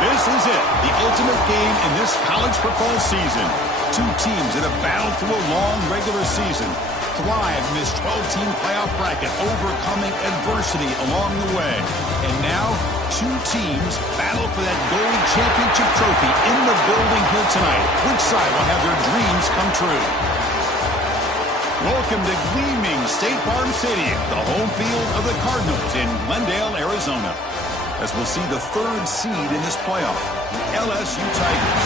This is it, the ultimate game in this college football season. Two teams that have battled through a long regular season, thrive in this 12-team playoff bracket, overcoming adversity along the way. And now, two teams battle for that gold championship trophy in the building here tonight. Which side will have their dreams come true? Welcome to gleaming State Farm Stadium, the home field of the Cardinals in Glendale, Arizona, as we'll see the third seed in this playoff, the LSU Tigers,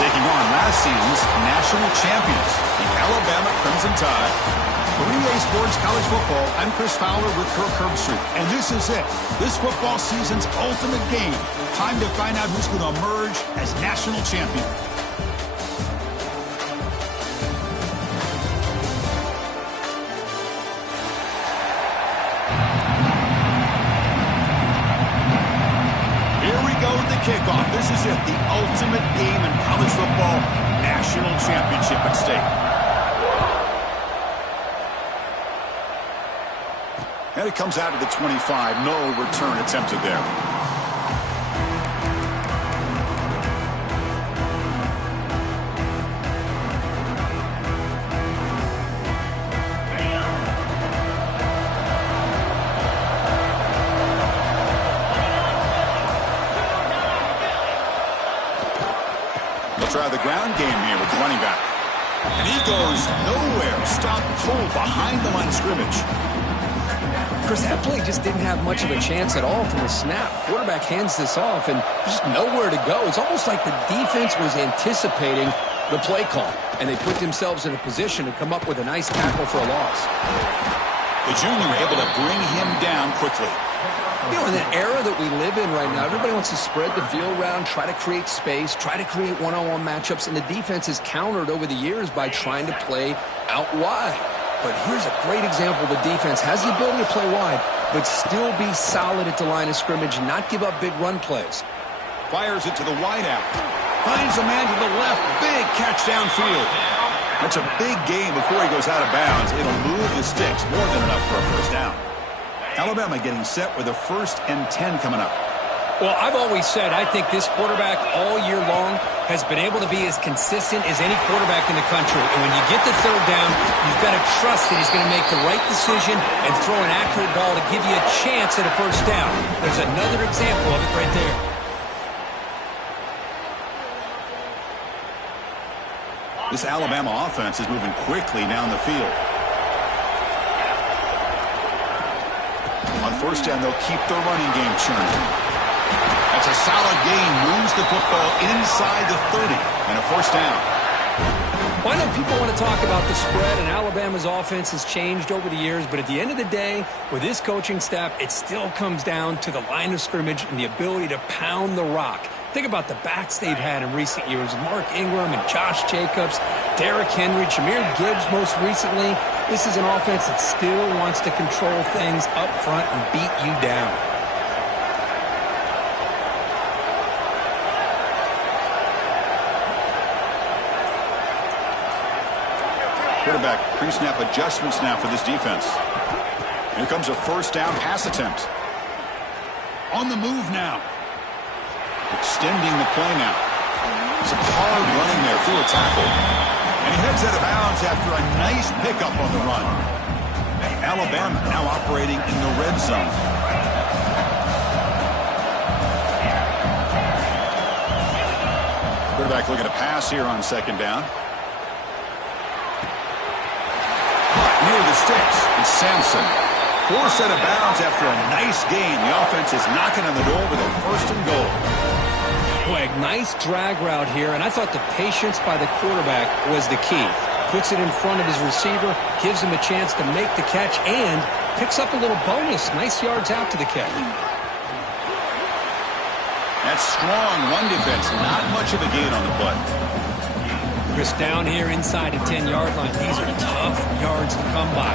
taking on last season's national champions, the Alabama Crimson Tide. For EA Sports College Football, I'm Chris Fowler with Kirk Herbstreit, and this is it, this football season's ultimate game. Time to find out who's going to emerge as national champion. Kickoff. This is it, the ultimate game in college football, national championship at stake. And it comes out of the 25. No return attempted there. Try the ground game here with the running back. And he goes nowhere. Stop cold behind the line of scrimmage. Chris, that play just didn't have much of a chance at all from the snap. Quarterback hands this off and just nowhere to go. It's almost like the defense was anticipating the play call, and they put themselves in a position to come up with a nice tackle for a loss. The junior able to bring him down quickly. You know, in the era that we live in right now, everybody wants to spread the field around, try to create space, try to create one-on-one matchups, and the defense is countered over the years by trying to play out wide. But here's a great example. The defense has the ability to play wide, but still be solid at the line of scrimmage, not give up big run plays. Fires it to the wideout. Finds a man to the left. Big catch downfield. That's a big gain before he goes out of bounds. It'll move the sticks. More than enough for a first down. Alabama getting set with a 1st and 10 coming up. Well, I've always said I think this quarterback all year long has been able to be as consistent as any quarterback in the country. And when you get the third down, you've got to trust that he's going to make the right decision and throw an accurate ball to give you a chance at a first down. There's another example of it right there. This Alabama offense is moving quickly down the field. On first down, they'll keep their running game churning. That's a solid gain. Moves the football inside the 30 and a first down. Well, I know people want to talk about the spread, and Alabama's offense has changed over the years, but at the end of the day, with this coaching staff, it still comes down to the line of scrimmage and the ability to pound the rock. Think about the backs they've had in recent years. Mark Ingram and Josh Jacobs, Derrick Henry, Jahmyr Gibbs most recently. This is an offense that still wants to control things up front and beat you down. Quarterback pre-snap adjustments now for this defense. Here comes a first down pass attempt. On the move now. Extending the play now. Some hard running there through a tackle. And he heads out of bounds after a nice pickup on the run. Alabama now operating in the red zone. Quarterback looking to pass here on second down. Near the sticks, it's Sampson. Forced out of bounds after a nice gain. The offense is knocking on the door with a 1st and goal. Boy, nice drag route here, and I thought the patience by the quarterback was the key. Puts it in front of his receiver, gives him a chance to make the catch, and picks up a little bonus. Nice yards after the catch. That's strong run defense. Not much of a gain on the play. Chris, down here inside the 10-yard line. These are tough yards to come by.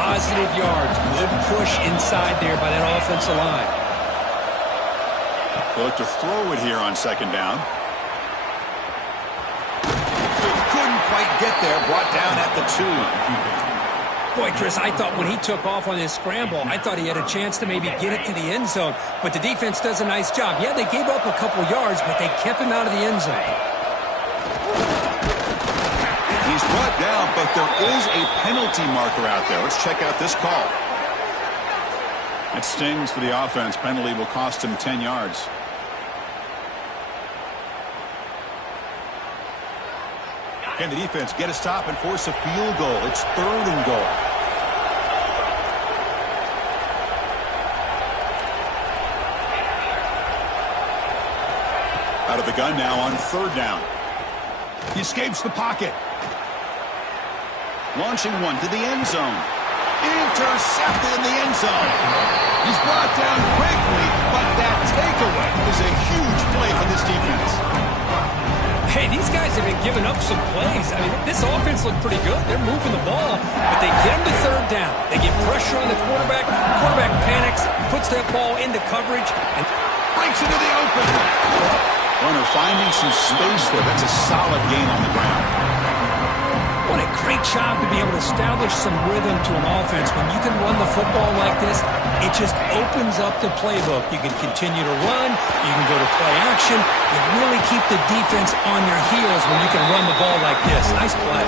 Positive yards. Good push inside there by that offensive line. They'll look to throw it here on second down. Couldn't quite get there. Brought down at the 2. Boy, Chris, I thought when he took off on his scramble, I thought he had a chance to maybe get it to the end zone. But the defense does a nice job. Yeah, they gave up a couple yards, but they kept him out of the end zone. He's brought down, but there is a penalty marker out there. Let's check out this call. It stings for the offense. Penalty will cost him 10 yards. Can the defense get a stop and force a field goal? It's 3rd and goal. Out of the gun now on 3rd down. He escapes the pocket. Launching one to the end zone. Intercepted in the end zone. He's brought down quickly, but that takeaway is a huge play for this defense. Hey, these guys have been giving up some plays. I mean, this offense looked pretty good. They're moving the ball, but they get him to 3rd down. They get pressure on the quarterback. Quarterback panics, puts that ball into coverage, and Breaks into the open. Runner finding some space there. That's a solid gain on the ground. what a great job to be able to establish some rhythm to an offense. When you can run the football like this, it just opens up the playbook. You can continue to run. You can go to play action. You really keep the defense on your heels when you can run the ball like this. Nice play.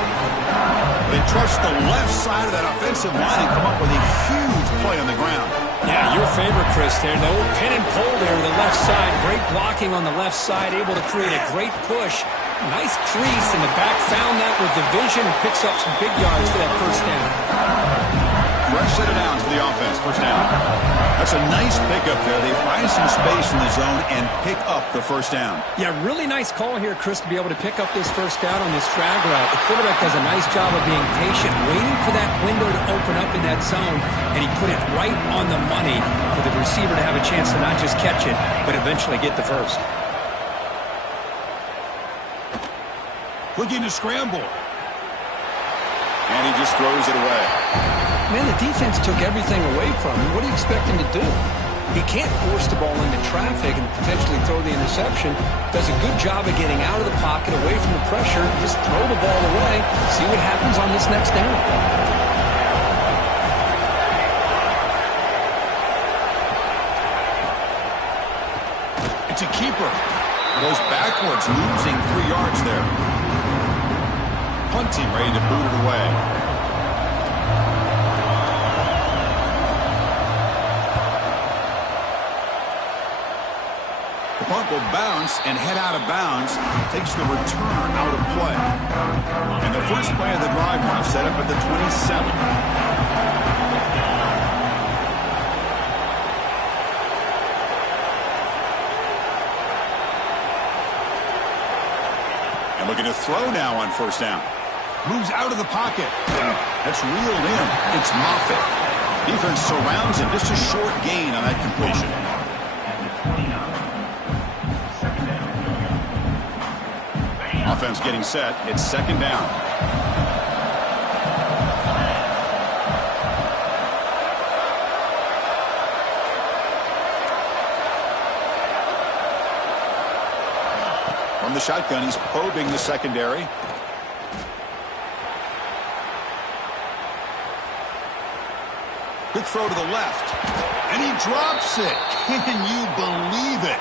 They trust the left side of that offensive line and come up with a huge play on the ground. Yeah, your favorite, Chris, there. The old pin and pull there to the left side. Great blocking on the left side, able to create a great push. Nice crease in the back. Found that with the vision and picks up some big yards for that 1st down. Fresh set of downs for the offense. 1st down. That's a nice pickup there. They find some space in the zone and pick up the 1st down. Yeah, really nice call here, Chris, to be able to pick up this 1st down on this drag route. The quarterback does a nice job of being patient, waiting for that window to open up in that zone, and he put it right on the money for the receiver to have a chance to not just catch it, but eventually get the 1st. Looking to scramble. And he just throws it away. Man, the defense took everything away from him. What do you expect him to do? He can't force the ball into traffic and potentially throw the interception. Does a good job of getting out of the pocket, away from the pressure, just throw the ball away, see what happens on this next down. It's a keeper. Goes backwards, losing 3 yards there. Punt team ready to boot it away. The punt will bounce and head out of bounds. Takes the returner out of play. And the first play of the drive now set up at the 27. Looking to throw now on 1st down. Moves out of the pocket. That's reeled in. It's Moffitt. Defense surrounds him. Just a short gain on that completion. Offense getting set. It's 2nd down. From the shotgun, he's probing the secondary. Quick throw to the left. And he drops it. Can you believe it?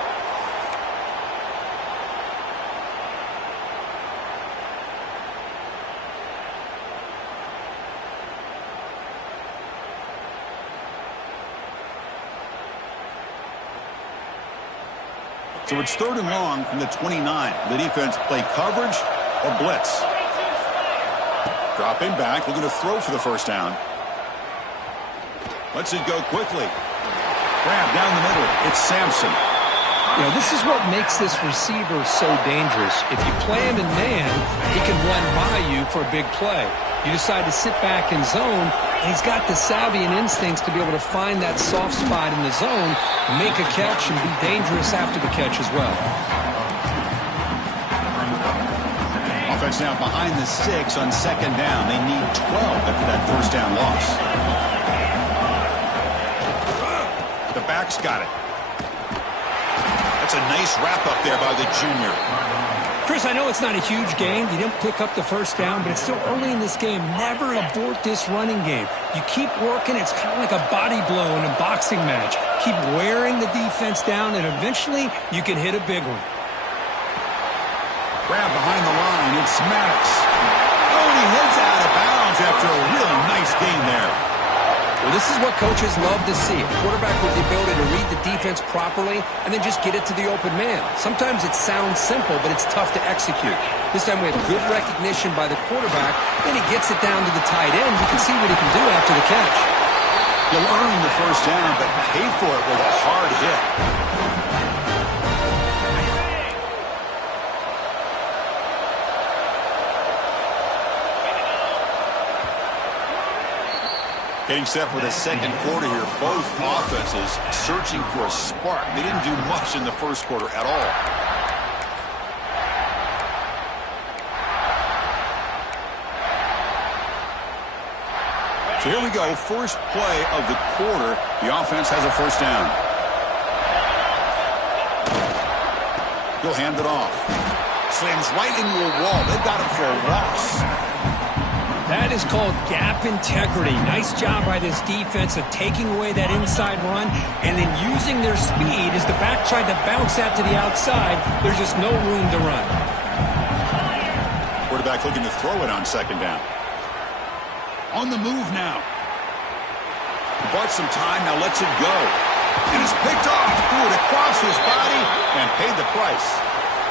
So it's 3rd and long from the 29. The defense play coverage or blitz. Dropping back, looking to throw for the 1st down. Lets it go quickly. Grab down the middle. It's Sampson. You know, this is what makes this receiver so dangerous. If you play him in man, he can run by you for a big play. You decide to sit back in zone, and he's got the savvy and instincts to be able to find that soft spot in the zone, make a catch, and be dangerous after the catch as well. Offense now behind the 6 on 2nd down. They need 12 after that 1st down loss. The back's got it. That's a nice wrap up there by the junior. Chris, I know it's not a huge gain. You didn't pick up the first down, but it's still early in this game. Never abort this running game. You keep working. It's kind of like a body blow in a boxing match. Keep wearing the defense down, and eventually you can hit a big one. Grab behind the line. It's Maddox. Oh, and he heads out of bounds after a really nice gain there. Well, this is what coaches love to see. A quarterback with the ability to read the defense properly and then just get it to the open man. Sometimes it sounds simple, but it's tough to execute. This time we have good recognition by the quarterback. Then he gets it down to the tight end. You can see what he can do after the catch. He'll earn the first down, but pay for it with a hard hit. Getting set for the second quarter here. Both offenses searching for a spark. They didn't do much in the first quarter at all. So here we go. First play of the quarter. The offense has a first down. He'll hand it off. Slams right into a wall. They've got him for a loss. That is called gap integrity. Nice job by this defense of taking away that inside run and then using their speed as the back tried to bounce that to the outside. There's just no room to run. Quarterback looking to throw it on second down. On the move now. He bought some time, now lets it go. And it's picked off. Threw it across his body and paid the price.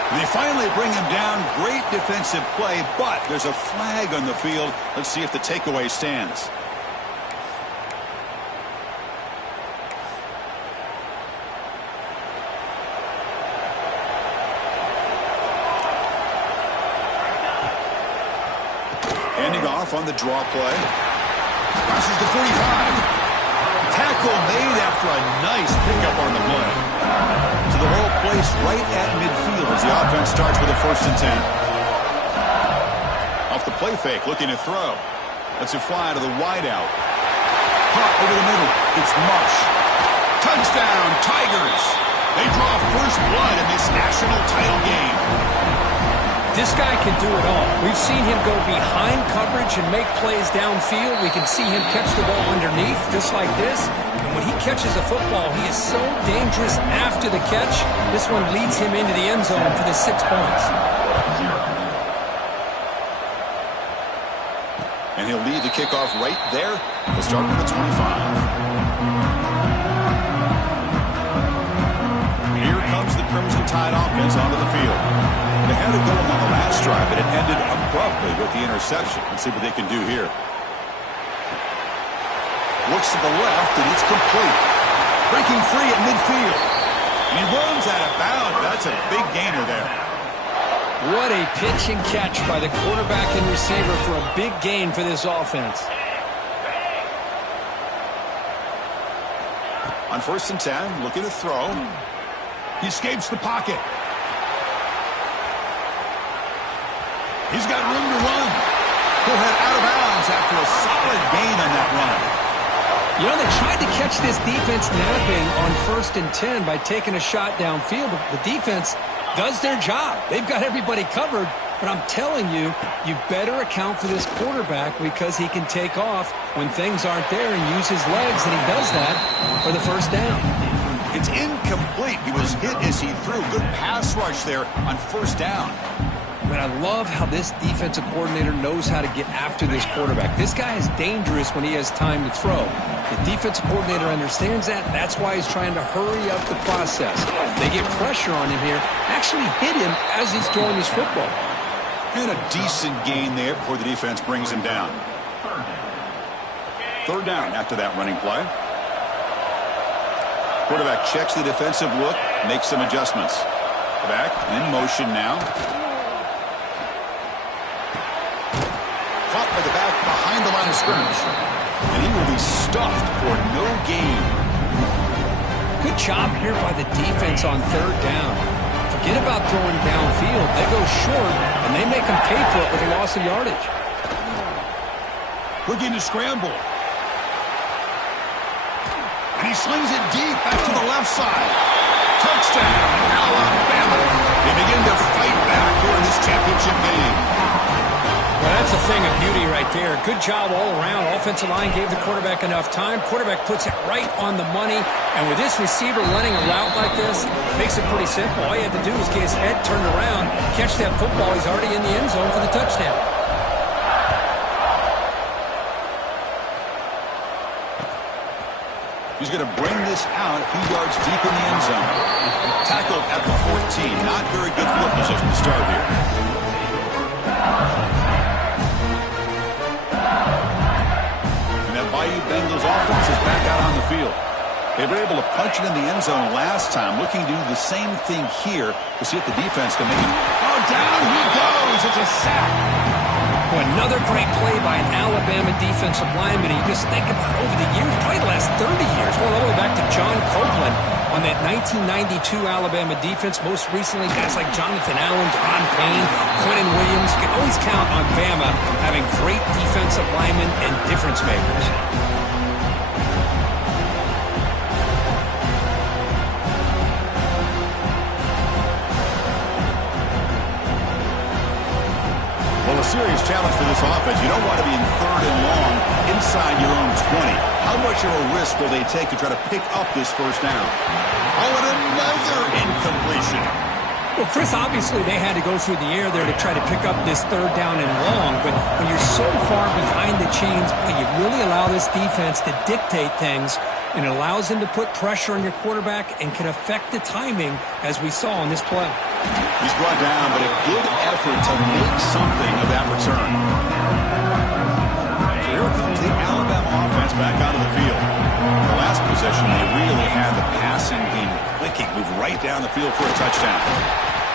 And they finally bring him down. Great defensive play, but there's a flag on the field. Let's see if the takeaway stands. Handing off on the draw play. Crosses the 45. Tackle made after a nice pickup on the play. So the ball placed right at midfield as the offense starts with a 1st and 10. Off the play fake, looking to throw. Lets it fly to the wideout. Caught over the middle. It's Marsh. Touchdown, Tigers. They draw first blood in this national title game. This guy can do it all. We've seen him go behind coverage and make plays downfield. We can see him catch the ball underneath just like this. And when he catches a football, he is so dangerous after the catch. This one leads him into the end zone for the 6 points. And he'll lead the kickoff right there. He'll start with the 25. Here comes the Crimson Tide offense onto the field. They had it going on the last drive, but it ended abruptly with the interception. Let's see what they can do here. Looks to the left, and it's complete. Breaking free at midfield. And he runs out of bounds. That's a big gainer there. What a pitch and catch by the quarterback and receiver for a big gain for this offense. On 1st and 10, looking to throw. He escapes the pocket. He's got room to run. He'll head out of bounds after a solid gain on that run. You know, they tried to catch this defense napping on 1st and 10 by taking a shot downfield, but the defense does their job. They've got everybody covered, but I'm telling you, you better account for this quarterback because he can take off when things aren't there and use his legs, and he does that for the 1st down. It's incomplete. He was hit as he threw. Good pass rush there on 1st down. But I love how this defensive coordinator knows how to get after this quarterback. This guy is dangerous when he has time to throw. The defensive coordinator understands that. That's why he's trying to hurry up the process. They get pressure on him here, actually hit him as he's throwing his football. And a decent gain there before the defense brings him down. 3rd down after that running play. Quarterback checks the defensive look, makes some adjustments. Back in motion now. Caught by the back behind the line of scrimmage. And he will be stuffed for no gain. Good job here by the defense on 3rd down. Forget about throwing downfield. They go short, and they make them pay for it with a loss of yardage. Looking to scramble. And he slings it deep back to the left side. Touchdown, Alabama. They begin to fight back here in the thing of beauty right there. Good job all around. Offensive line gave the quarterback enough time. Quarterback puts it right on the money. And with this receiver running a route like this, makes it pretty simple. All you have to do is get his head turned around, catch that football. He's already in the end zone for the touchdown. He's going to bring this out a few yards deep in the end zone. Tackled at the 14. Not very good field position to start here. Bayou Bengals offense is back out on the field. They were able to punch it in the end zone last time, looking to do the same thing here to see if the defense can make it. Oh, down he goes. It's a sack. Well, another great play by an Alabama defensive lineman. You just think about over the years, probably the last 30 years, going all the way back to John Copeland on that 1992 Alabama defense. Most recently, guys like Jonathan Allen, Ron Payne, Quentin Williams. You can always count on Bama having great defensive linemen and difference makers. Well, a serious challenge for this offense. You don't want to be in third and long inside your own 20. How much of a risk will they take to try to pick up this first down? Oh, and another incompletion. Well, Chris, obviously they had to go through the air there to try to pick up this third down and long, but when you're so far behind the chains, you really allow this defense to dictate things, and it allows them to put pressure on your quarterback and can affect the timing, as we saw on this play. He's brought down, but a good effort to make something of that return. So here comes the Alabama offense back out of the field. The last possession, they really had the passing game clicking, moved right down the field for a touchdown.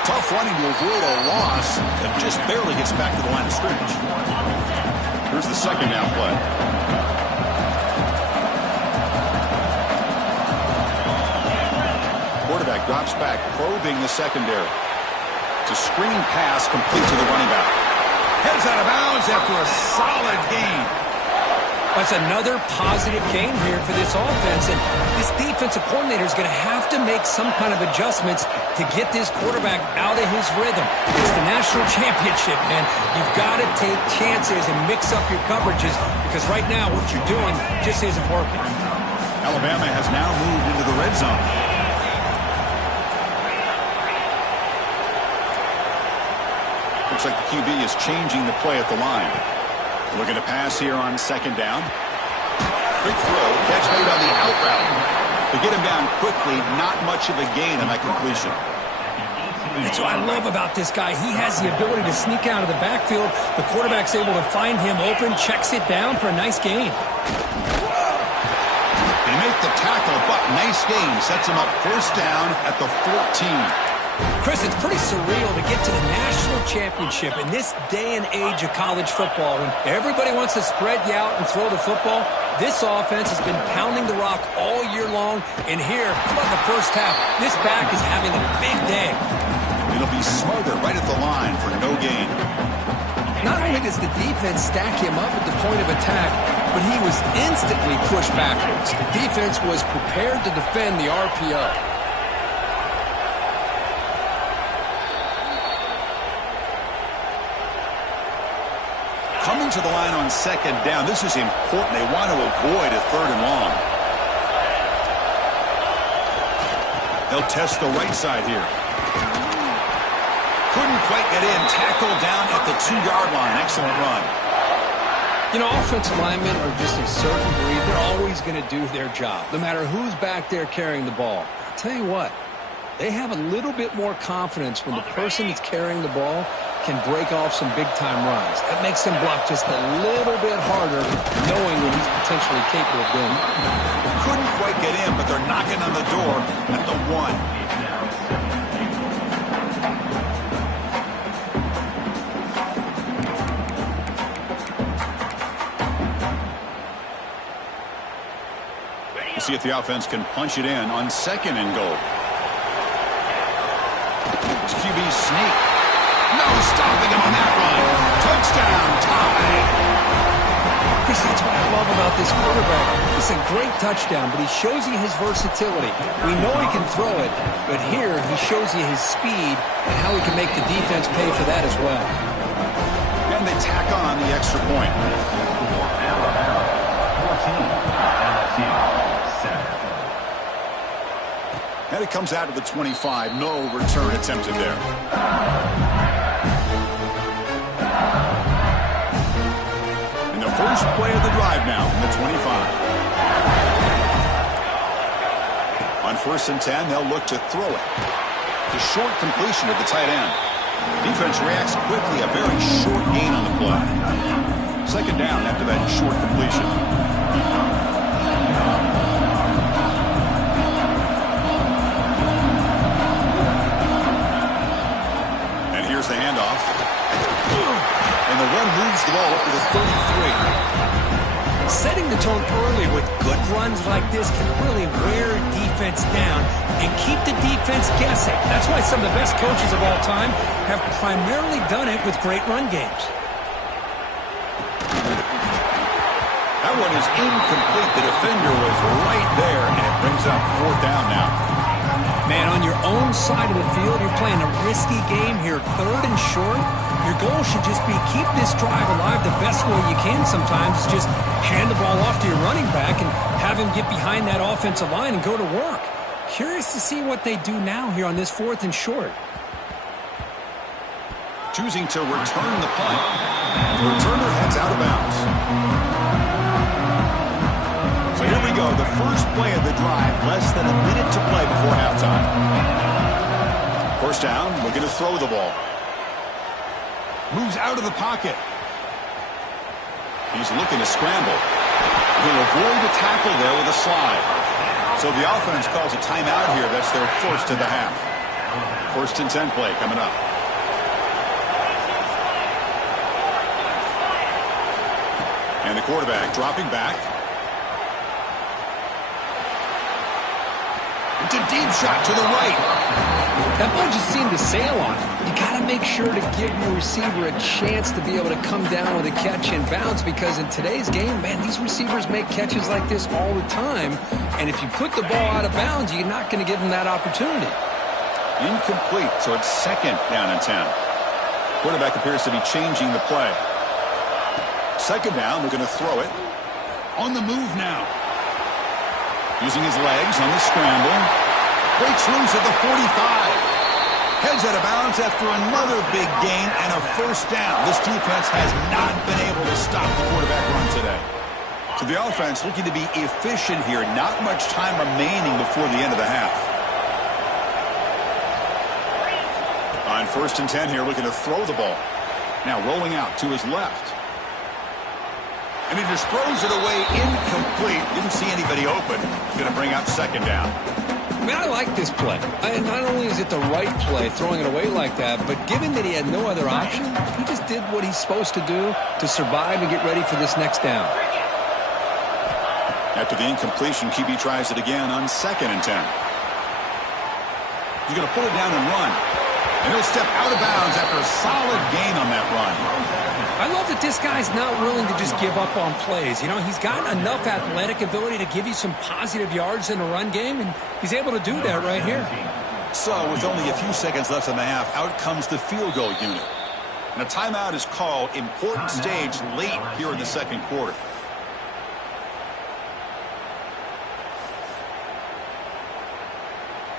Tough running to avoid a loss that just barely gets back to the line of scrimmage. Here's the second down play. Quarterback drops back, probing the secondary. It's a screen pass complete to the running back. Heads out of bounds after a solid gain. That's another positive game here for this offense, and this defensive coordinator is going to have to make some kind of adjustments to get this quarterback out of his rhythm. It's the national championship, man. You've got to take chances and mix up your coverages, because right now what you're doing just isn't working. Alabama has now moved into the red zone. Looks like the QB is changing the play at the line. Looking to pass here on second down. Quick throw, catch made on the out route. To get him down quickly, not much of a gain on that completion. That's what I love about this guy. He has the ability to sneak out of the backfield. The quarterback's able to find him open, checks it down for a nice gain. They make the tackle, but nice gain. Sets him up first down at the 14. Chris, it's pretty surreal to get to the national championship in this day and age of college football when everybody wants to spread you out and throw the football. This offense has been pounding the rock all year long, and here, how about the first half? This back is having a big day. It'll be Smothers right at the line for no gain. Not only does the defense stack him up at the point of attack, but he was instantly pushed backwards. The defense was prepared to defend the RPO. Coming to the line on second down. This is important. They want to avoid a third and long. They'll test the right side here. Couldn't quite get in. Tackled down at the 2-yard line. Excellent run. You know, offensive linemen are just a certain breed. They're always going to do their job, no matter who's back there carrying the ball. I'll tell you what, they have a little bit more confidence when the person that's carrying the ball can break off some big-time runs. That makes them block just a little bit harder, knowing what he's potentially capable of doing. Couldn't quite get in, but they're knocking on the door at the 1. We'll see if the offense can punch it in on second and goal. It's QB sneak. No stopping him on that run. Touchdown, tie. Chris, that's what I love about this quarterback. It's a great touchdown, but he shows you his versatility. We know he can throw it, but here he shows you his speed and how he can make the defense pay for that as well. Yeah, And they tack on the extra point. And it comes out to the 25. No return attempted there. And the first play of the drive now from the 25. On 1st and 10, they'll look to throw it. The short completion of the tight end. Defense reacts quickly. A very short gain on the play. 2nd down after that short completion. And here's the handoff. And the run moves the ball up to the 33. Setting the tone early with good runs like this can really wear defense down and keep the defense guessing. That's why some of the best coaches of all time have primarily done it with great run games. That one is incomplete. The defender was right there, and it brings up 4th down now. Man, on your own side of the field, you're playing a risky game here. 3rd and short. Your goal should just be keep this drive alive the best way you can sometimes. Just hand the ball off to your running back and have him get behind that offensive line and go to work. Curious to see what they do now here on this 4th and short. Choosing to return the punt. The returner heads out of bounds. So here we go. The first play of the drive. Less than a minute to play before halftime. 1st down. Looking to throw the ball. Moves out of the pocket. He's looking to scramble. He'll avoid the tackle there with a slide. So the offense calls a timeout here. That's their first of the half. 1st and 10 play coming up. And the quarterback dropping back. It's a deep shot to the right. That ball just seemed to sail on him. You got to make sure to give your receiver a chance to be able to come down with a catch and bounce, because in today's game, man, these receivers make catches like this all the time. And if you put the ball out of bounds, you're not going to give them that opportunity. Incomplete, so it's 2nd down and 10. Quarterback appears to be changing the play. 2nd down, they're going to throw it. On the move now. Using his legs on the scramble. Breaks loose at the 45. Heads out of bounds after another big gain and a 1st down. This defense has not been able to stop the quarterback run today. So the offense looking to be efficient here. Not much time remaining before the end of the half. On 1st and 10 here, looking to throw the ball. Now rolling out to his left. And he just throws it away incomplete. Didn't see anybody open. Going to bring up 2nd down. I mean, I like this play. And not only is it the right play, throwing it away like that, but given that he had no other option, he just did what he's supposed to do to survive and get ready for this next down. After the incompletion, QB tries it again on 2nd and 10. He's going to pull it down and run. And he'll step out of bounds after a solid gain on that run. I love that this guy's not willing to just give up on plays. You know, he's got enough athletic ability to give you some positive yards in a run game, and he's able to do that right here. So, with only a few seconds left in the half, out comes the field goal unit. And a timeout is called. Important stage late here in the 2nd quarter.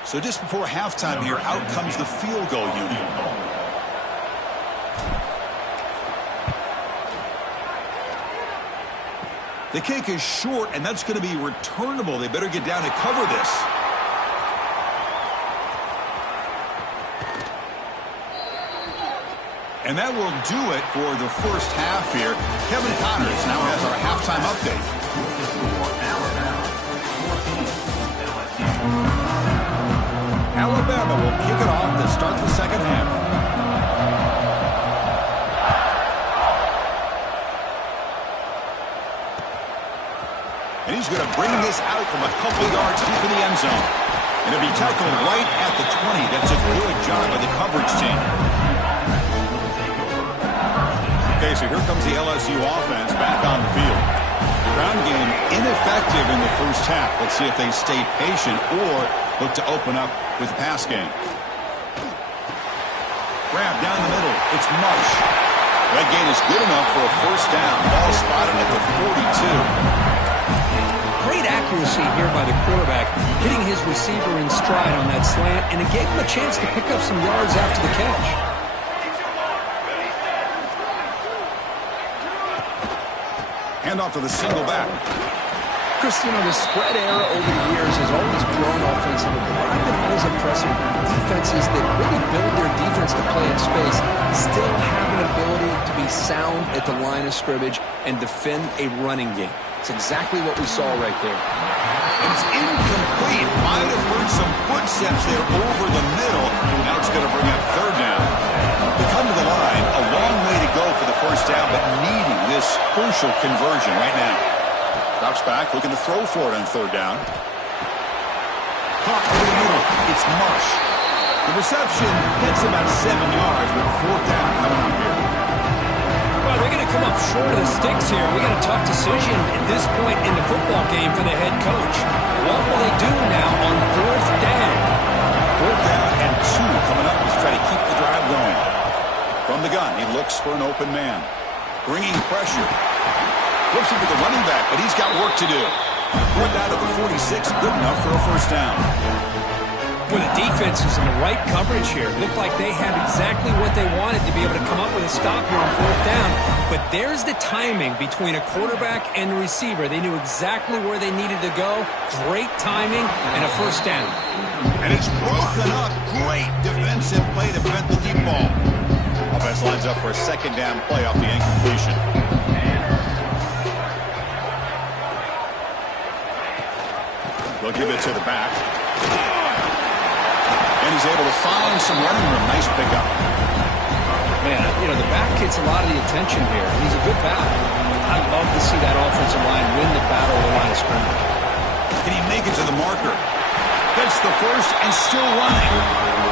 So just before halftime here, out comes the field goal unit. The kick is short, and that's going to be returnable. They better get down and cover this. And that will do it for the first half here. Kevin Connors now has our halftime update. Alabama will kick it off to start the 2nd half. And he's going to bring this out from a couple yards deep in the end zone. And it'll be tackled right at the 20. That's a good job by the coverage team. Okay, so here comes the LSU offense back on the field. The ground game ineffective in the first half. Let's see if they stay patient or look to open up with the pass game. Grab down the middle. It's Marsh. That gain is good enough for a first down. Ball spotted at the 42. Great accuracy here by the quarterback, hitting his receiver in stride on that slant, and it gave him a chance to pick up some yards after the catch. Hand off to the single back. Chris, you know, the spread era over the years has always grown offensively, but I've been always impressed with defenses that really build their defense to play in space, still have an ability to be sound at the line of scrimmage and defend a running game. It's exactly what we saw right there. It's incomplete. Might have heard some footsteps there over the middle. Now it's going to bring up third down. They come to the line, a long way to go for the first down, but needing this crucial conversion right now. Drops back, looking to throw for it on third down. Caught over the middle. It's Marsh. The reception gets about 7 yards, but fourth down coming up here. Well, they're going to come up short of the sticks here. We got a tough decision at this point in the football game for the head coach. What will they do now on fourth down? Fourth down and 2 coming up. Let's try to keep the drive going. From the gun, he looks for an open man. Bringing pressure. Flips it to the running back, but he's got work to do. Fourth down to the 46, good enough for a first down. Well, the defense is in the right coverage here. Looked like they had exactly what they wanted to be able to come up with a stop here on fourth down. But there's the timing between a quarterback and a receiver. They knew exactly where they needed to go. Great timing and a first down. And it's broken up. Great defensive play to prevent the deep ball. Offense lines up for a second down play off the incompletion. They'll give it to the back. And he's able to find some running room. Nice pickup. Man, you know, the back gets a lot of the attention here. He's a good back. I love to see that offensive line win the battle of the line of scrimmage. Can he make it to the marker? Gets the first and still running.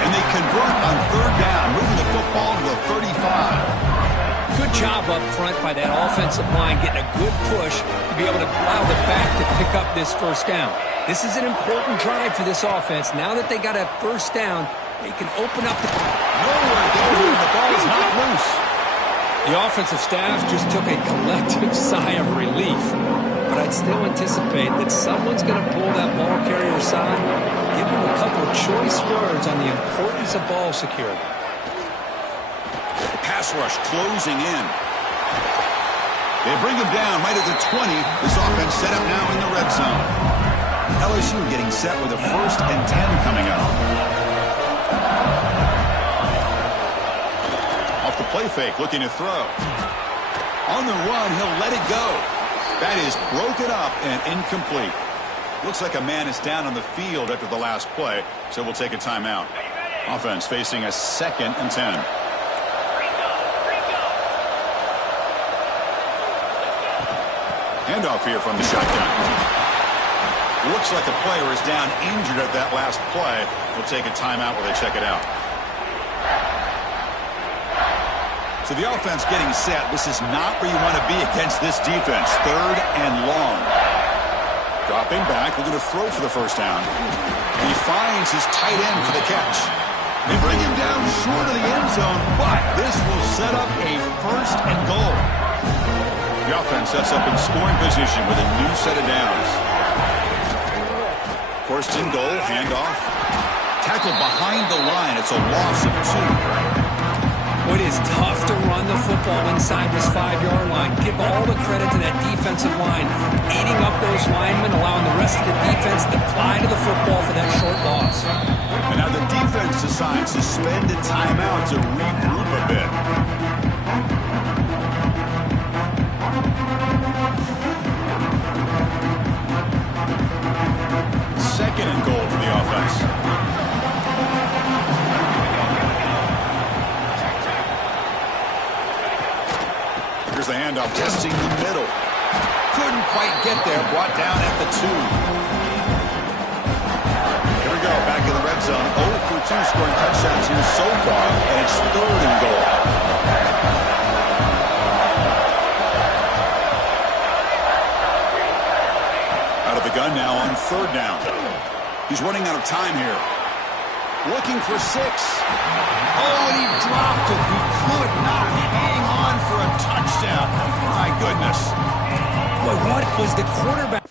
And they convert on third down, moving the football to the 35. Good job up front by that offensive line, getting a good push to be able to allow the back to pick up this first down. This is an important drive for this offense. Now that they got a first down, they can open up the... Nowhere to go here, the ball is not loose. The offensive staff just took a collective sigh of relief. But I'd still anticipate that someone's going to pull that ball carrier aside, give him a couple of choice words on the importance of ball security. The pass rush closing in. They bring him down right at the 20. This offense set up now in the red zone. LSU getting set with a first and 10 coming up. Off the play fake, looking to throw. On the run, he'll let it go. That is broken up and incomplete. Looks like a man is down on the field after the last play, so we'll take a timeout. Offense facing a second and 10. Handoff here from the shotgun. Looks like a player is down injured at that last play. We'll take a timeout while they check it out. So the offense getting set. This is not where you want to be against this defense. Third and long. Dropping back, looking to throw for the first down. He finds his tight end for the catch. They bring him down short of the end zone, but this will set up a first and goal. The offense sets up in scoring position with a new set of downs. First and goal, handoff. Tackled behind the line. It's a loss of 2. It is tough to run the football inside this 5-yard line. Give all the credit to that defensive line, eating up those linemen, allowing the rest of the defense to fly to the football for that short loss. And now the defense decides to spend a timeout to regroup a bit. Second and goal for the offense. Here's the handoff, testing the middle. Couldn't quite get there, brought down at the 2. Here we go, back in the red zone. 0 for 2 scoring touchdowns here so far, and it's third and goal. Out of the gun now on third down. He's running out of time here. Looking for 6. Oh, and he dropped it. He could not hang on for was the quarterback.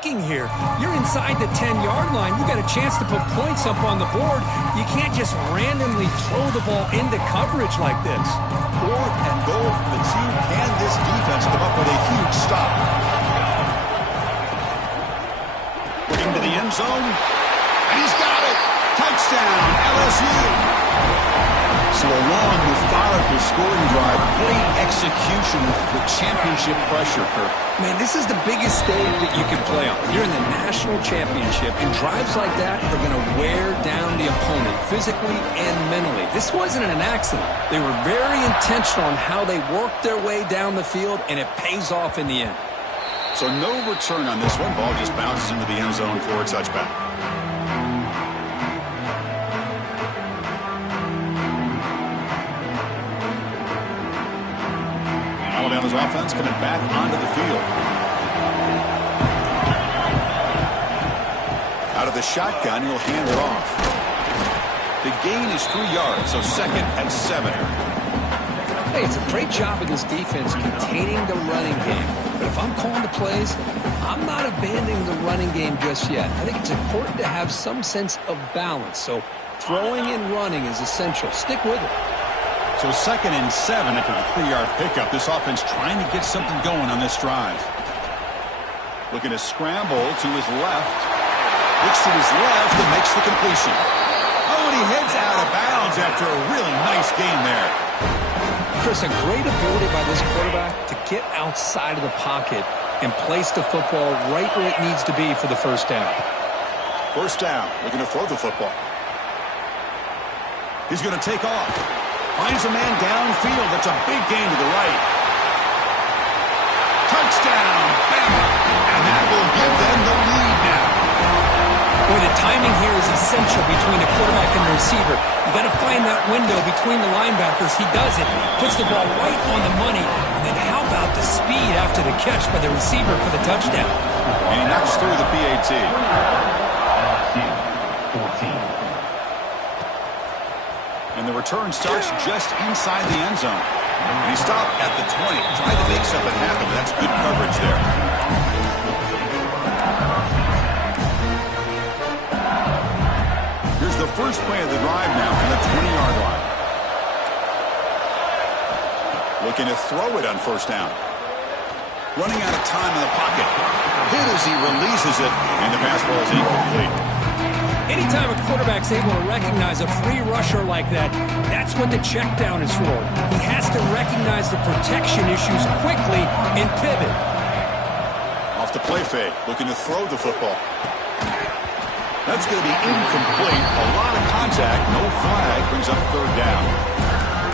Here. You're inside the 10-yard line. You got a chance to put points up on the board. You can't just randomly throw the ball into coverage like this. 4th and goal for the team. Can this defense come up with a huge stop? Into the end zone. And he's got it. Touchdown, LSU. So a long, methodical scoring drive. Great execution with championship pressure, Kirk. Man, this is the biggest stage that you can play on. You're in the national championship, and drives like that are going to wear down the opponent physically and mentally. This wasn't an accident. They were very intentional on how they worked their way down the field, and it pays off in the end. So no return on this one. Ball just bounces into the end zone for a touchback. Alabama's offense coming back onto the field. Out of the shotgun, he'll hand it off. The gain is 3 yards, so 2nd and 7. Hey, it's a great job of this defense containing the running game. But if I'm calling the plays, I'm not abandoning the running game just yet. I think it's important to have some sense of balance. So throwing and running is essential. Stick with it. So 2nd and 7 after the 3-yard pickup. This offense trying to get something going on this drive. Looking to scramble to his left. Looks to his left and makes the completion. Oh, and he heads out of bounds after a really nice gain there. Chris, a great ability by this quarterback to get outside of the pocket and place the football right where it needs to be for the first down. First down, looking to throw the football. He's going to take off. Finds a man downfield. That's a big gain to the right. Touchdown, Bama. And that will give them the lead now. Boy, the timing here is essential between the quarterback and the receiver. You got to find that window between the linebackers. He does it. Puts the ball right on the money. And then how about the speed after the catch by the receiver for the touchdown? And he knocks through the PAT. 14. And the return starts just inside the end zone. And he stopped at the 20. Tried to make something happen, but that's good coverage there. Here's the first play of the drive now from the 20-yard line. Looking to throw it on first down. Running out of time in the pocket. Hit as he releases it, and the pass ball is incomplete. Anytime a quarterback's able to recognize a free rusher like that, that's what the check down is for. He has to recognize the protection issues quickly and pivot. Off the play fake, looking to throw the football. That's going to be incomplete. A lot of contact, no flag, brings up third down.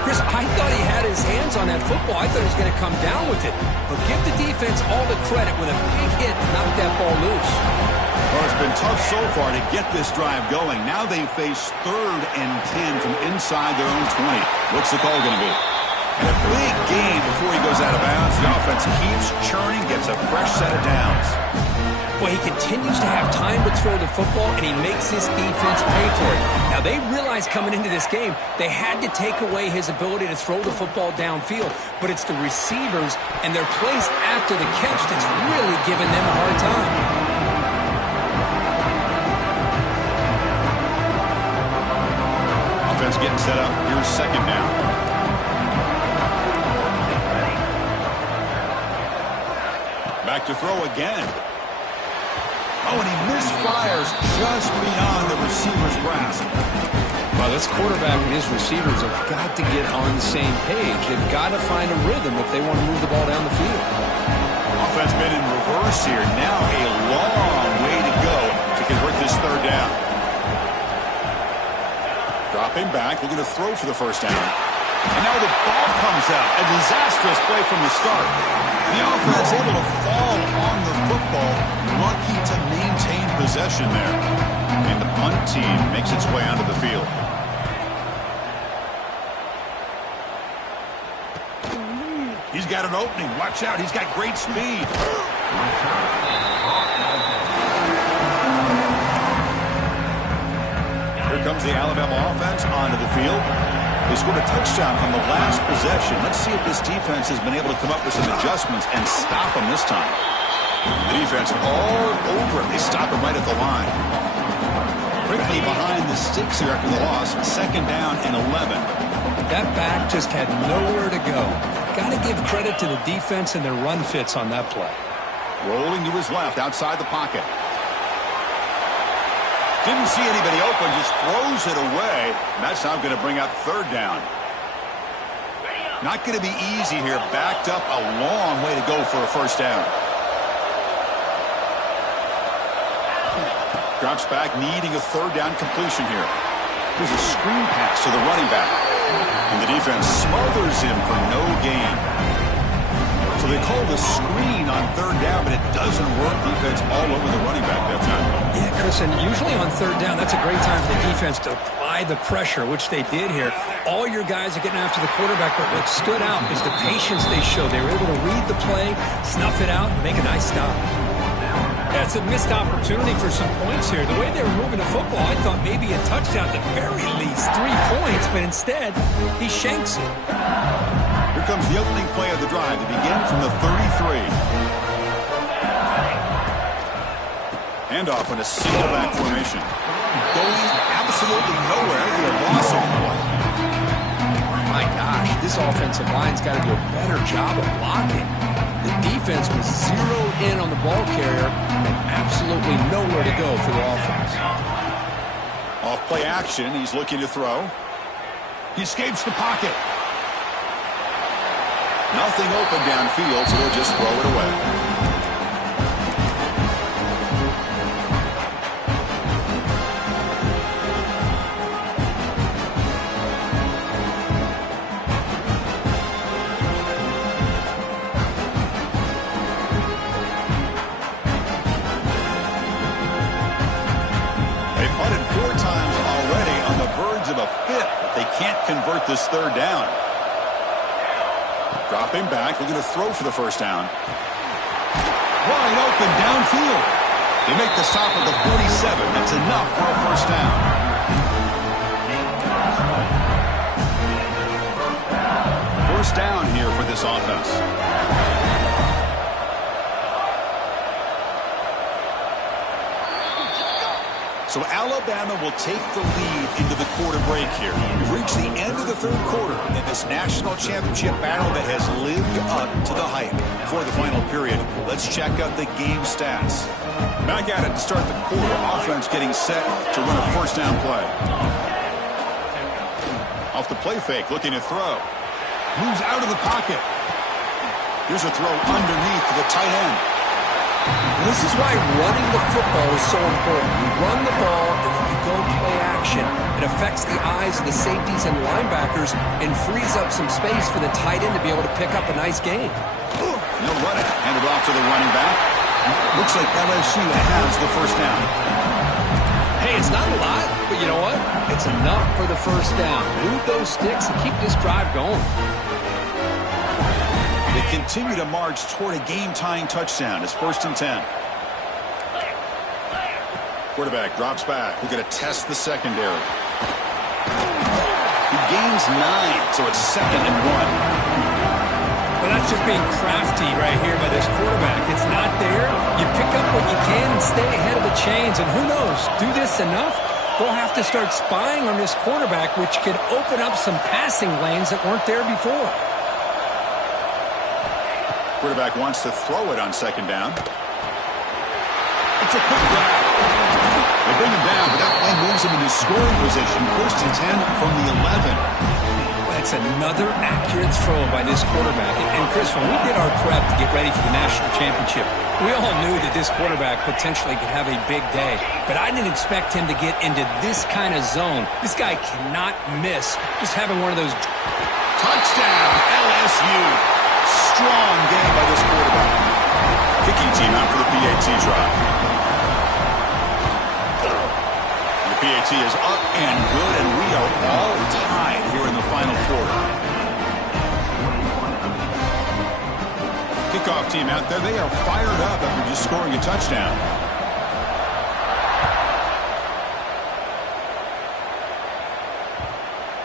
Chris, I thought he had his hands on that football. I thought he was going to come down with it. But give the defense all the credit with a big hit to knock that ball loose. Well, it's been tough so far to get this drive going. Now they face 3rd and 10 from inside their own 20. What's the call going to be? And a big gain before he goes out of bounds. The offense keeps churning, gets a fresh set of downs. Well, he continues to have time to throw the football, and he makes his defense pay for it. Now, they realized coming into this game they had to take away his ability to throw the football downfield, but it's the receivers and their plays after the catch that's really giving them a hard time. Offense getting set up. Here's second down. Back to throw again. Oh, and he misfires just beyond the receiver's grasp. Well, this quarterback and his receivers have got to get on the same page. They've got to find a rhythm if they want to move the ball down the field. Offense been in reverse here. Now a long way to go to convert this third down. Dropping back, looking to throw for the first down. And now the ball comes out. A disastrous play from the start. The offense able to fall on the football. Lucky to maintain possession there. And the punt team makes its way onto the field. He's got an opening. Watch out. He's got great speed. Here comes the Alabama offense onto the field. They scored a touchdown on the last possession. Let's see if this defense has been able to come up with some adjustments and stop them this time. The defense all over it. They stop him right at the line. Quickly behind the sticks here after the loss. Second down and 11. That back just had nowhere to go. Got to give credit to the defense and their run fits on that play. Rolling to his left outside the pocket. Didn't see anybody open, just throws it away. That's now going to bring up third down. Not going to be easy here. Backed up a long way to go for a first down. Drops back, needing a third down completion here. There's a screen pass to the running back. And the defense smothers him for no gain. So they call the screen on third down, but it doesn't work. Defense all over the running back that time. Yeah, Chris, and usually on third down, that's a great time for the defense to apply the pressure, which they did here. All your guys are getting after the quarterback, but what stood out is the patience they showed. They were able to read the play, snuff it out, and make a nice stop. That's a missed opportunity for some points here. The way they were moving the football, I thought maybe a touchdown at the very least, 3 points, but instead, he shanks it. Here comes the opening play of the drive. They begin from the 33. Handoff in a single back formation. Going absolutely nowhere. The loss of one. My gosh, this offensive line's got to do a better job of blocking. The defense was zeroed in on the ball carrier and absolutely nowhere to go for the offense. Off play action. He's looking to throw. He escapes the pocket. Nothing open downfield, so they'll just throw it away. They punted 4 times already on the verge of a 5th, but they can't convert this third down. Dropping back, looking to throw for the first down. Wide open downfield. They make the stop at the 47. That's enough for a first down. First down here for this offense. So Alabama will take the lead into the quarter break here. We've reached the end of the third quarter in this national championship battle that has lived up to the hype. For the final period, let's check out the game stats. Back at it to start the quarter. Offense getting set to run a first down play. Off the play fake, looking to throw. Moves out of the pocket. Here's a throw underneath to the tight end. This is why running the football is so important. You run the ball, and then you go play action. It affects the eyes of the safeties and linebackers and frees up some space for the tight end to be able to pick up a nice gain. No running. Handed off to the running back. Looks like LSU has the first down. Hey, it's not a lot, but you know what? It's enough for the first down. Move those sticks and keep this drive going. They continue to march toward a game-tying touchdown. It's 1st and 10. Quarterback drops back. We're going to test the secondary. He gains 9, so it's 2nd and 1. Well, that's just being crafty right here by this quarterback. It's not there. You pick up what you can and stay ahead of the chains. And who knows, do this enough, they'll have to start spying on this quarterback, which could open up some passing lanes that weren't there before. Quarterback wants to throw it on second down. It's a quick grab. They bring him down, but that play moves him into scoring position. First and 10 from the 11. That's another accurate throw by this quarterback. And Chris, when we did our prep to get ready for the national championship, we all knew that this quarterback potentially could have a big day. But I didn't expect him to get into this kind of zone. This guy cannot miss. Just having one of those. Touchdown, LSU. Strong game by this quarterback. Kicking team out for the PAT drive. The PAT is up and good, and we are all tied here in the final quarter. Kickoff team out there, they are fired up after just scoring a touchdown.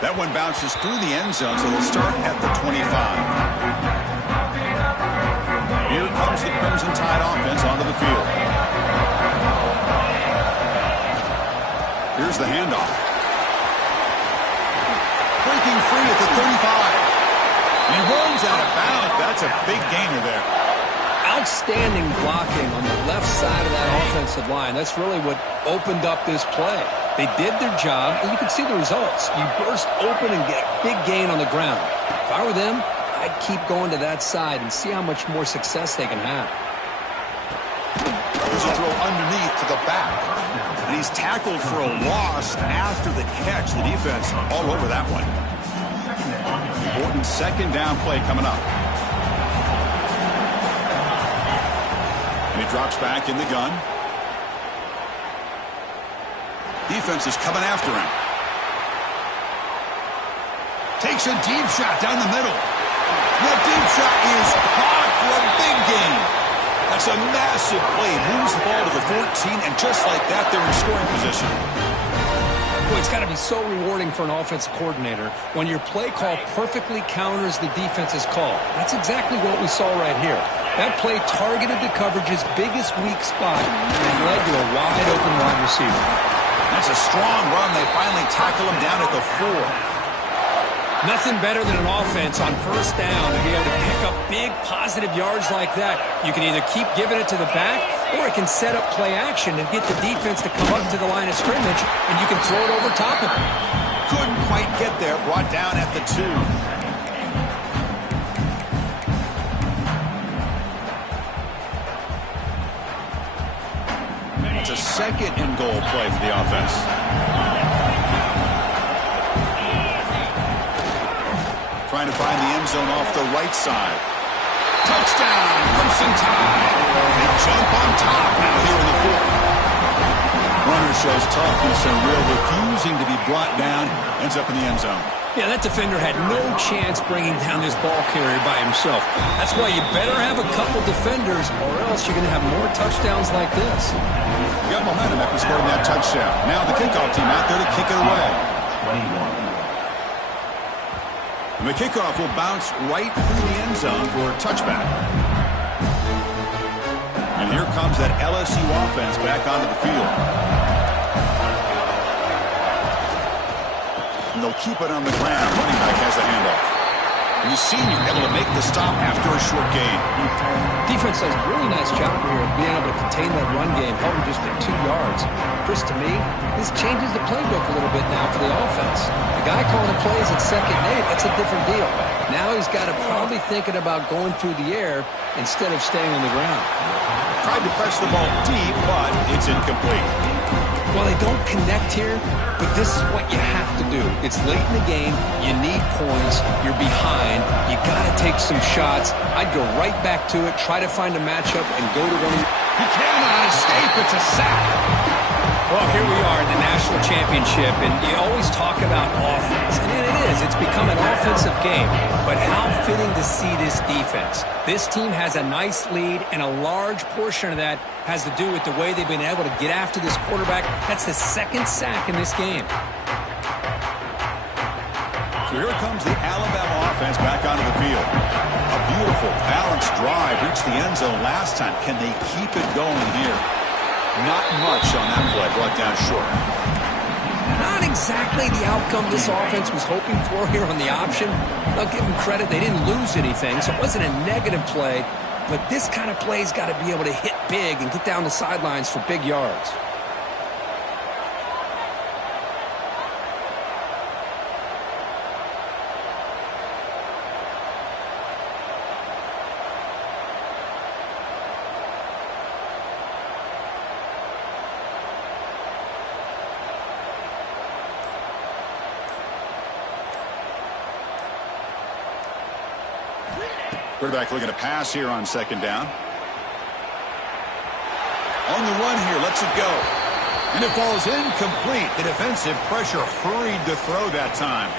That one bounces through the end zone, so they'll start at the 25. Here comes the Crimson Tide offense onto the field. Here's the handoff. Breaking free at the 35. And he runs out of bounds. That's a big gainer there. Outstanding blocking on the left side of that offensive line. That's really what opened up this play. They did their job, and you can see the results. You burst open and get a big gain on the ground. If I were them, I'd keep going to that side and see how much more success they can have. There's a throw underneath to the back. And he's tackled for a loss after the catch. The defense all over that one. Important second down play coming up. And he drops back in the gun. Defense is coming after him. Takes a deep shot down the middle. The deep shot is caught for a big gain. That's a massive play. Moves the ball to the 14, and just like that, they're in scoring position. Boy, it's got to be so rewarding for an offensive coordinator when your play call perfectly counters the defense's call. That's exactly what we saw right here. That play targeted the coverage's biggest weak spot and led to a wide-open wide receiver. That's a strong run. They finally tackle him down at the 4. Nothing better than an offense on first down to be able to pick up big positive yards like that. You can either keep giving it to the back, or it can set up play action and get the defense to come up to the line of scrimmage, and you can throw it over top of them. Couldn't quite get there. Brought down at the 2. It's a second and goal play for the offense. Trying to find the end zone off the right side. Touchdown, Crimson Tide. They jump on top now here in the 4th. Runner shows toughness and real refusing to be brought down. Ends up in the end zone. Yeah, that defender had no chance bringing down this ball carrier by himself. That's why you better have a couple defenders, or else you're going to have more touchdowns like this. You got momentum after scoring that touchdown. Now the kickoff team out there to kick it away. 21. And the kickoff will bounce right through the end zone for a touchback. And here comes that LSU offense back onto the field. And they'll keep it on the ground. Running back has the handoff. And the senior able to make the stop after a short gain. Defense does a really nice job here of being able to contain that run game, held him just at 2 yards. Chris, to me, this changes the playbook a little bit now for the offense. The guy calling the plays at 2nd and 8, that's a different deal. Now he's got to probably thinking about going through the air instead of staying on the ground. Tried to press the ball deep, but it's incomplete. Well, they don't connect here, but this is what you have to do. It's late in the game. You need points. You're behind. You got to take some shots. I'd go right back to it, try to find a matchup, and go to one of your... He cannot escape. It's a sack. Well, here we are in the national championship, and you always talk about offense. And it is. It's become an offensive game. But how fitting to see this defense. This team has a nice lead, and a large portion of that has to do with the way they've been able to get after this quarterback. That's the 2nd sack in this game. So here comes the Alabama offense back onto the field. A beautiful, balanced drive. Reached the end zone last time. Can they keep it going here? Not much on that play. Brought down short. Not exactly the outcome this offense was hoping for here on the option. I'll give them credit. They didn't lose anything, so it wasn't a negative play. But this kind of play's got to be able to hit big and get down the sidelines for big yards. Quarterback looking to pass here on second down. On the run here, lets it go. And it falls incomplete. The defensive pressure hurried to throw that time.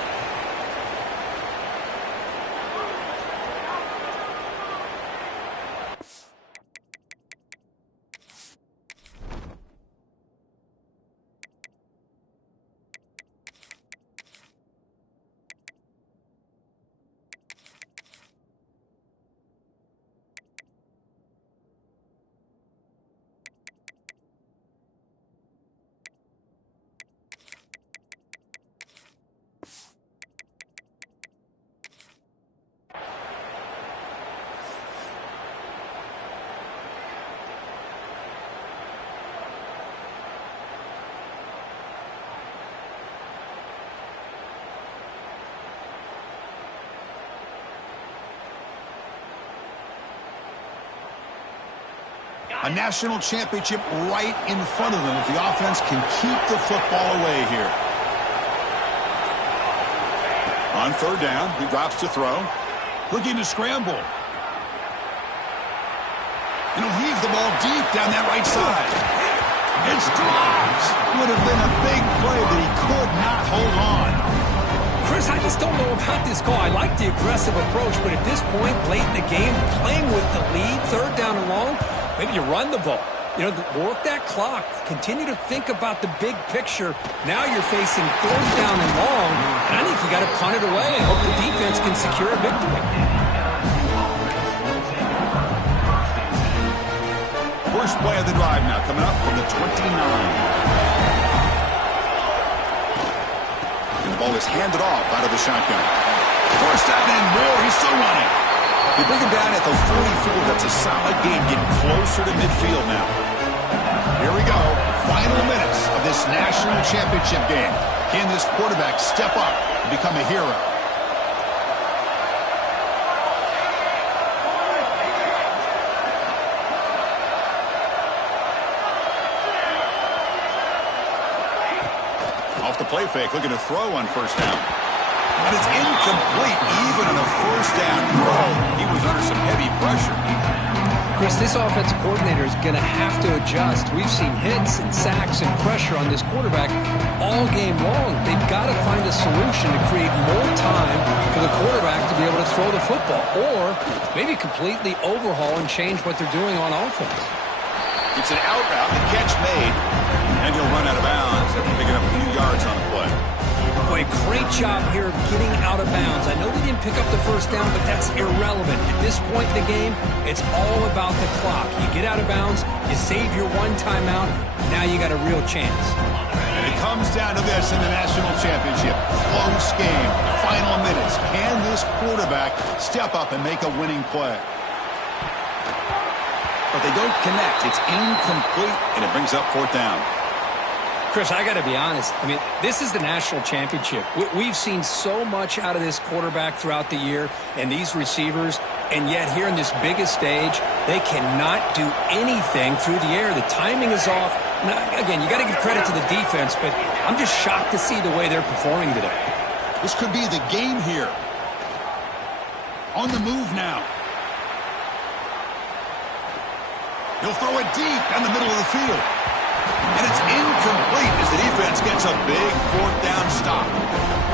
A national championship right in front of them if the offense can keep the football away here. On third down, he drops to throw. Looking to scramble. And he'll heave the ball deep down that right side. It's dropped. Would have been a big play, but he could not hold on. Chris, I just don't know about this call. I like the aggressive approach, but at this point, late in the game, playing with the lead, third down and long, maybe you run the ball. You know, work that clock. Continue to think about the big picture. Now you're facing fourth down and long, and I think you got to punt it away and hope the defense can secure a victory. First play of the drive now coming up from the 29. And the ball is handed off out of the shotgun. First down and more. He's still running. They bring him down at the 44. That's a solid game, getting closer to midfield now. Here we go. Final minutes of this national championship game. Can this quarterback step up and become a hero? Off the play fake, looking to throw on first down. But it's incomplete, even on a first down throw. He was under some heavy pressure. Chris, this offensive coordinator is going to have to adjust. We've seen hits and sacks and pressure on this quarterback all game long. They've got to find a solution to create more time for the quarterback to be able to throw the football, or maybe completely overhaul and change what they're doing on offense. It's an out route, the catch made, and he'll run out of bounds after picking up a few yards on the play. Boy, great job here of getting out of bounds. I know they didn't pick up the first down, but that's irrelevant. At this point in the game, it's all about the clock. You get out of bounds, you save your one timeout, now you got a real chance. And it comes down to this in the national championship. Close game, final minutes. Can this quarterback step up and make a winning play? But they don't connect. It's incomplete, and it brings up fourth down. Chris, I got to be honest. I mean, this is the national championship. We've seen so much out of this quarterback throughout the year and these receivers, and yet here in this biggest stage, they cannot do anything through the air. The timing is off. Now, again, you got to give credit to the defense, but I'm just shocked to see the way they're performing today. This could be the game here. On the move now. He'll throw it deep down the middle of the field. And it's incomplete as the defense gets a big fourth down stop.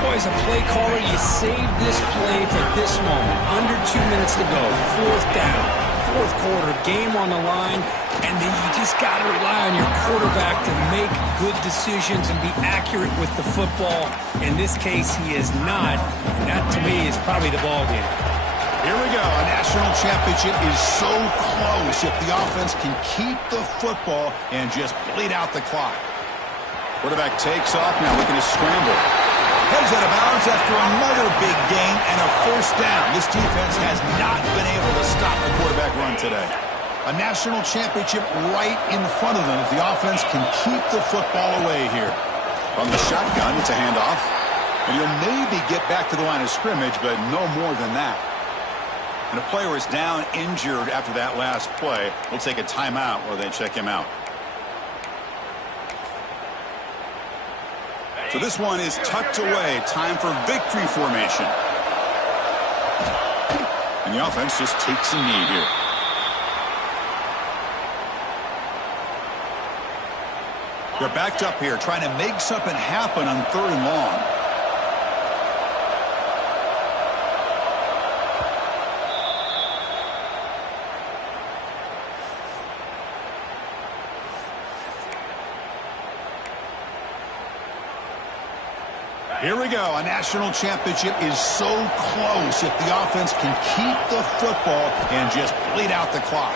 Boy, as a play caller, you saved this play for this moment. Under 2 minutes to go. Fourth down. Fourth quarter. Game on the line. And then you just got to rely on your quarterback to make good decisions and be accurate with the football. In this case, he is not. And that, to me, is probably the ball game. Here we go. A national championship is so close if the offense can keep the football and just bleed out the clock. Quarterback takes off now, looking to scramble. Heads out of bounds after another big gain and a first down. This defense has not been able to stop the quarterback run today. A national championship right in front of them if the offense can keep the football away here. From the shotgun, it's a handoff. And he'll maybe get back to the line of scrimmage, but no more than that. And a player is down injured after that last play. We'll take a timeout while they check him out. So this one is tucked away. Time for victory formation. And the offense just takes a knee here. They're backed up here, trying to make something happen on 3rd and long. Here we go. A national championship is so close if the offense can keep the football and just bleed out the clock.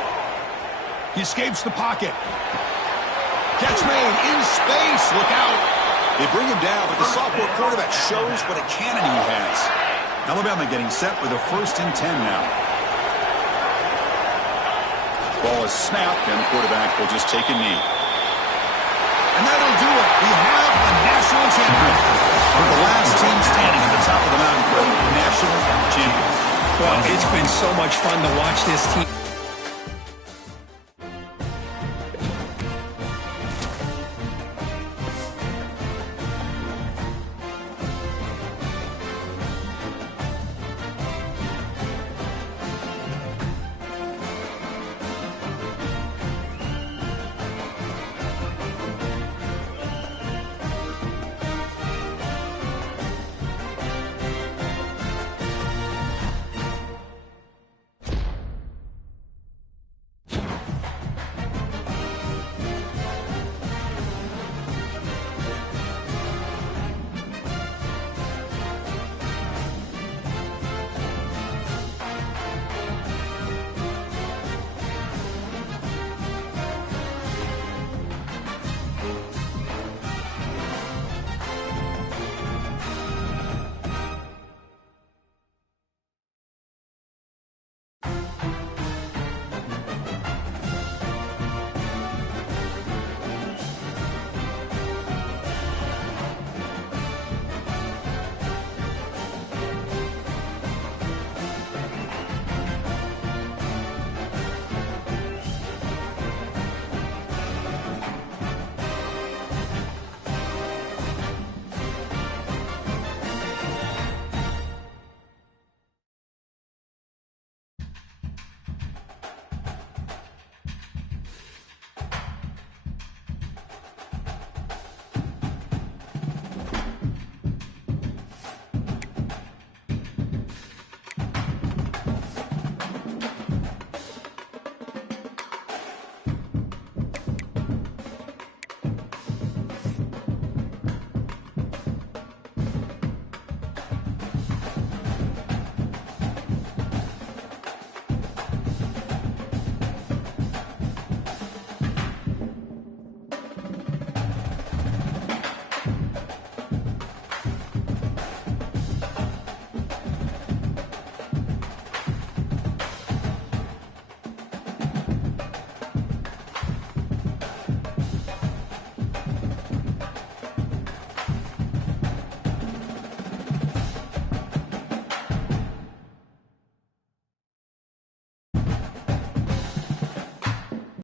He escapes the pocket. Catch made in space. Look out. They bring him down, but the sophomore quarterback shows what a cannon he has. Alabama getting set with a 1st and 10 now. Ball is snapped, and the quarterback will just take a knee. And that'll do it. We have a national champion. We're the last team standing at the top of the mountain for national champions. Well, it's been so much fun to watch this team.